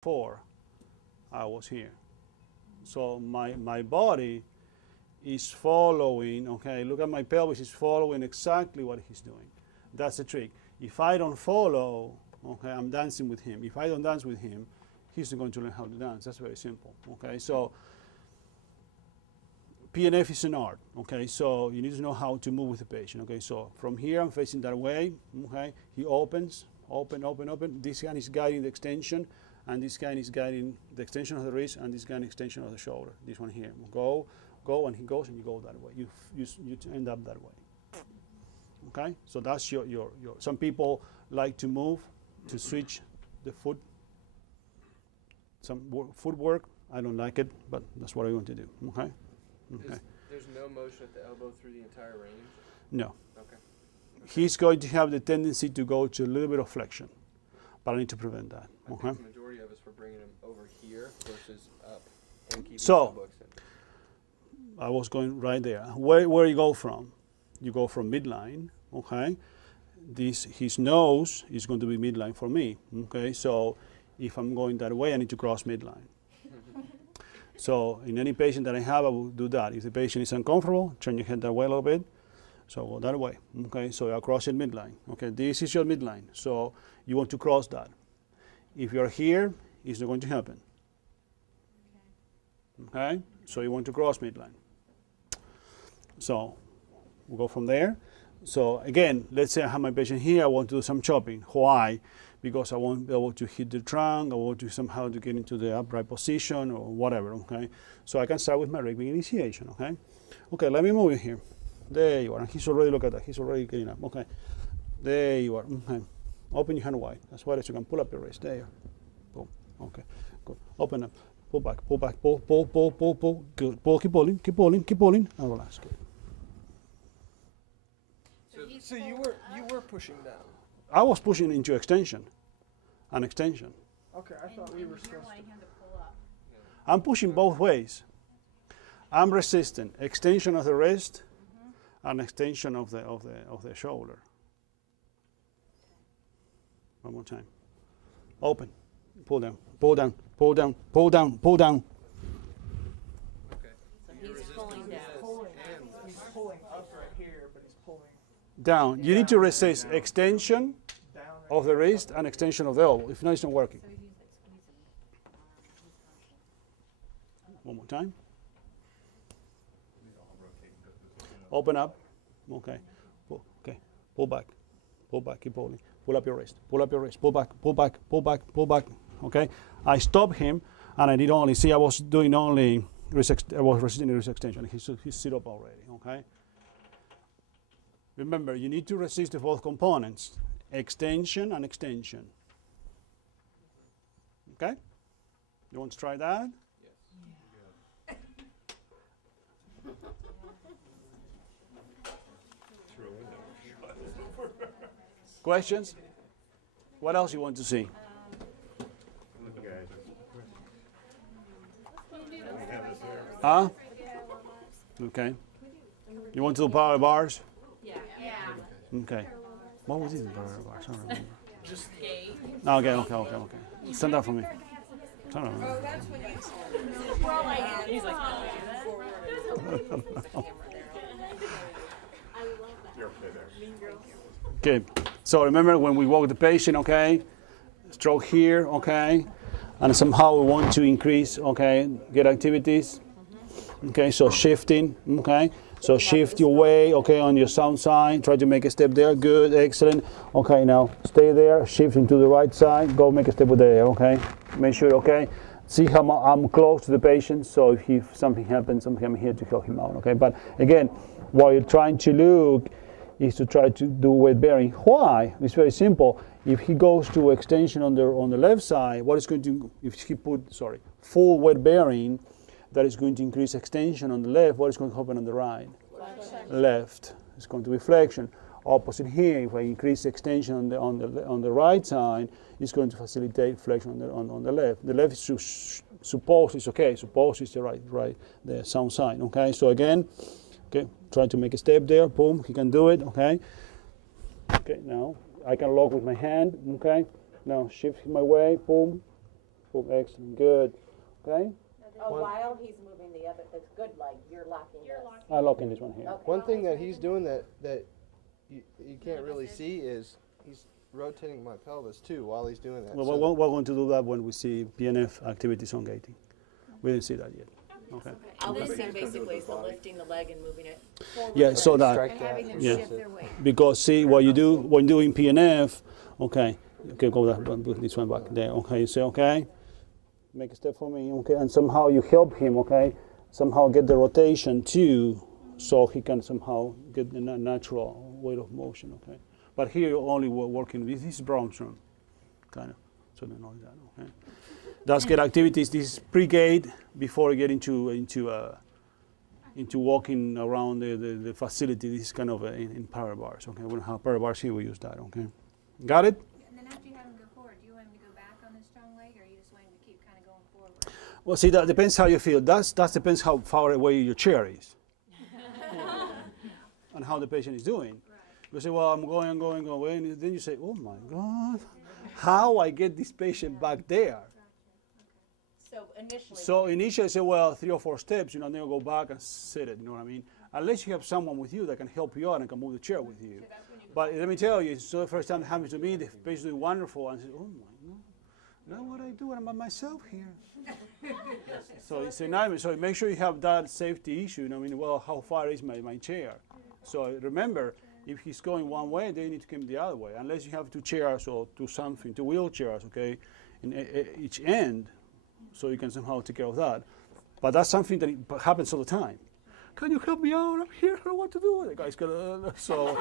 before I was here. So my body is following, okay, look at my pelvis, is following exactly what he's doing. That's the trick. If I don't follow, okay, I'm dancing with him. If I don't dance with him, he's not going to learn how to dance. That's very simple, okay? So PNF is an art, okay? So you need to know how to move with the patient, okay? So from here, I'm facing that way, okay? He opens, open, open, open. This guy is guiding the extension, and this guy is guiding the extension of the wrist, and this guy extension of the shoulder. This one here, go, and he goes, and you go that way. You end up that way, okay? So that's your. Some people like to move, to switch the foot. Some footwork, I don't like it, but that's what I want to do, okay? Okay. There's no motion at the elbow through the entire range? No. Okay. He's going to have the tendency to go to a little bit of flexion, but I need to prevent that. I Okay. think the majority of us were bringing him over here versus up and keeping So, the elbow extended. I was going right there. Where you go from? You go from midline, okay? His nose is going to be midline for me, okay? So if I'm going that way, I need to cross midline. So in any patient that I have, I will do that. If the patient is uncomfortable, turn your head that way a little bit. So go that way, okay? So I cross it midline, okay? This is your midline, so you want to cross that. If you're here, it's not going to happen, okay? So you want to cross midline. So we'll go from there. So again, let's say I have my patient here, I want to do some chopping. Why? Because I want to be able to hit the trunk, I want to somehow to get into the upright position or whatever, okay? So I can start with my rig initiation, okay? Okay, let me move you here. There you are. And he's already, look at that, he's already getting up, okay? There you are, okay. Open your hand wide, as wide as you can. Pull up your wrist, there you are. Boom, okay, good. Open up, pull back, pull back, pull, pull, pull, pull, pull. Good, pull, keep pulling, keep pulling, keep pulling, and relax, good. So you were pushing down. I was pushing into extension, an extension. Okay, I thought we were supposed to. I'm pushing both ways. I'm resisting extension of the wrist and extension of the shoulder. One more time. Open, pull down, pull down, pull down, pull down, pull down. Okay. So he's pulling down. He's pulling up right here, but he's pulling Down. You need to resist extension down. of the wrist and extension of the elbow. If not, it's not working. One more time. Open up. Okay. Okay. Pull back. Pull back. Keep pulling. Pull up your wrist. Pull up your wrist. Pull back. Pull back. Pull back. Pull back. Okay. I stopped him, and I did only see. I was doing only I was resisting the wrist extension. He's sit up already. Okay. Remember, you need to resist the both components, extension and extension. Okay? You want to try that? Yes. Questions? What else you want to see? Huh? Okay. You want to do power bars? Yeah. Okay. What was it? Power bars? I don't remember. Just Okay. Stand up for me. Stand up. He's like, Okay. So remember when we walk the patient, okay? Stroke here, okay? And somehow we want to increase, okay, get activities. Okay, so shifting, okay? So shift your way, okay, on your sound side. Try to make a step there. Good, excellent. Okay, now stay there. Shift into the right side. Go make a step with the air, okay? Make sure, okay? See how I'm close to the patient. So if something happens, I'm here to help him out, okay? But again, while you're trying to look, is to try to do weight bearing. Why? It's very simple. If he goes to extension on the left side, what is going to, if he put, full weight bearing, that is going to increase extension on the left. What is going to happen on the right? Flexion. Left. It's going to be flexion. Opposite here, if I increase extension on the right side, it's going to facilitate flexion on the left. The left is suppose it's okay. Suppose it's the right, the sound side. Okay. So again, okay, try to make a step there. Boom. He can do it. Okay. Okay. Now I can lock with my hand. Okay. Now shift my way. Boom. Boom, excellent, good. Okay? While he's moving the good leg, you're locking this. I'm locking this one here. Okay. One thing that he's doing that you can't really see is he's rotating my pelvis too while he's doing that. Well, So we're going to do that when we see PNF activities on gating. We didn't see that yet. Okay. All we see basically is the lifting the leg and moving it forward. Yeah, so that, strike that. yeah. Shift their weight. because see what you do when doing PNF, okay, go that one, put this one back there, okay, you say, okay, make a step for me, okay, and somehow you help him, okay, somehow get the rotation too, so he can somehow get the natural weight of motion, okay. But here you're only working, this is Brom's room, kind of, so they know that, okay. That's get activities, this is pre-gate before you get into walking around the facility. This is kind of in power bars, okay. We don't have power bars here, we use that, okay. Got it? And then after you have him go forward, do you want him to go back on the strong leg, or you just want him to keep kind of going forward? Well, see, that depends how you feel. That depends how far away your chair is. And how the patient is doing. Right. You say, well, I'm going away, and then you say, oh my God, how I get this patient back there? So initially, I say, well, 3 or 4 steps, then you go back and sit it, you know what I mean? Unless you have someone with you that can help you out and can move the chair with you. But let me tell you, it's the first time it happens to me, the patient is wonderful, and I say, oh my God, now what I do, I'm by myself here. So it's a nightmare. So make sure you have that safety issue. I mean, well, how far is my chair? So remember, if he's going one way, then you need to come the other way. Unless you have 2 chairs or 2 wheelchairs, okay, in each end, so you can somehow take care of that. But that's something that happens all the time. Can you help me out? I'm here. I don't know what to do. The guy's gonna so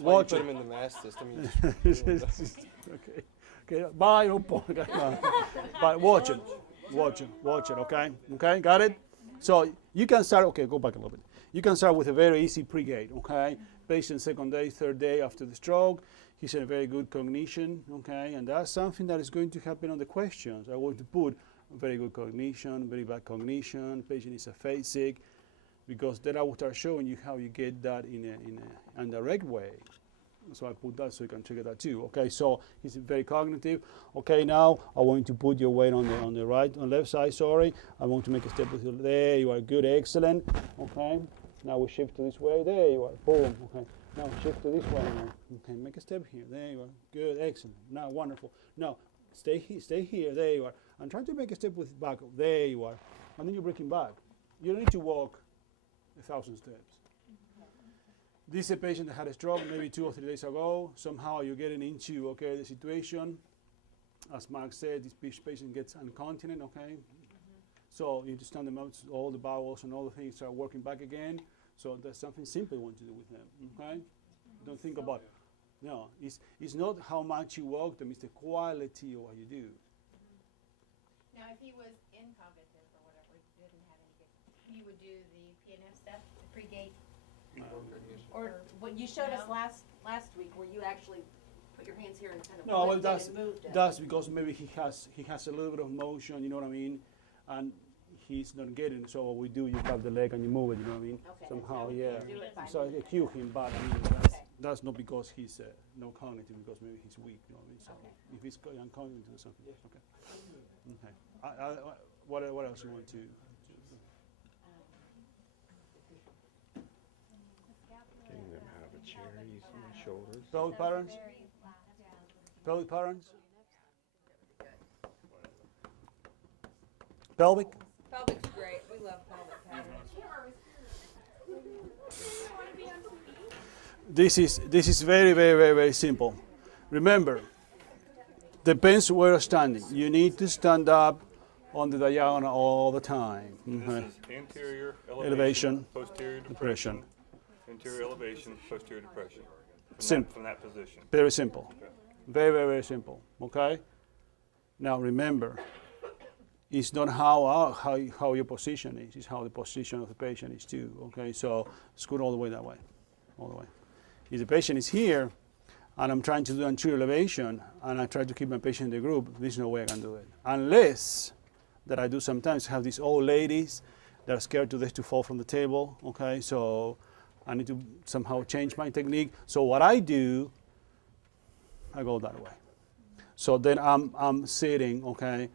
watch put it. him in the mass system. You just Okay. Okay. Bye. No point. But watch it. Watch it. Okay. Okay. Got it. So you can start. Okay. Go back a little bit. You can start with a very easy pre-gate. Okay. Patient 2nd day, 3rd day after the stroke. He's in a very good cognition. Okay. And that's something that is going to happen on the questions. I want to put very good cognition, very bad cognition. Patient is aphasic. Because then I will start showing you how you get that in a indirect way. So I put that so you can trigger that too. Okay, so he's very cognitive. Okay, now I want to put your weight on the left side, sorry. I want to make a step with you. There you are, good, excellent. Okay, now we shift to this way. There you are, boom. Okay, now shift to this way now. Okay, make a step here. There you are, good, excellent. Now, wonderful. Now, stay here, there you are. And try to make a step with back. There you are. And then you bring him back. You don't need to walk 1,000 steps. This is a patient that had a stroke maybe 2 or 3 days ago. Somehow you're getting into, okay, the situation. As Mark said, this patient gets incontinent, okay? So you need to stand them out, all the bowels and all the things start working back again. So that's something simple you want to do with them, okay? Don't think about it. No, it's not how much you walk them, it's the quality of what you do. Now, if he was incognitive or whatever, didn't have any good, you would do the PNF stuff, the pre-gate? Or what you showed us last week, where you actually put your hands here and kind of No, well, lifted and moved it. that's because maybe he has a little bit of motion, you know what I mean, and he's not getting it. So what we do, you grab the leg and you move it, you know what I mean. Okay. Somehow, So yeah. do it by So I movement. cue him, but I mean that's not because he's no cognitive, because maybe he's weak, you know what I mean. So Okay. if he's uncognitive or something, okay. Okay. What else you want to? Getting them out of a chair, using the shoulders. Pelvic patterns? Pelvic patterns? Pelvic? Pelvic's great. We love pelvic patterns. This is very, very, very, very simple. Remember, depends where you're standing. You need to stand up on the diagonal all the time. This is anterior Elevation, posterior depression. interior elevation, posterior depression. Simple. From that position. Very simple. Very, very, very simple. Okay? Now remember, it's not how your position is, it's how the position of the patient is too. Okay? So scoot all the way that way. All the way. If the patient is here and I'm trying to do anterior elevation and I try to keep my patient in the group, there's no way I can do it. Unless that I do sometimes have these old ladies that are scared to fall from the table. Okay? So I need to somehow change my technique. So what I do, I go that way. So then I'm sitting, okay,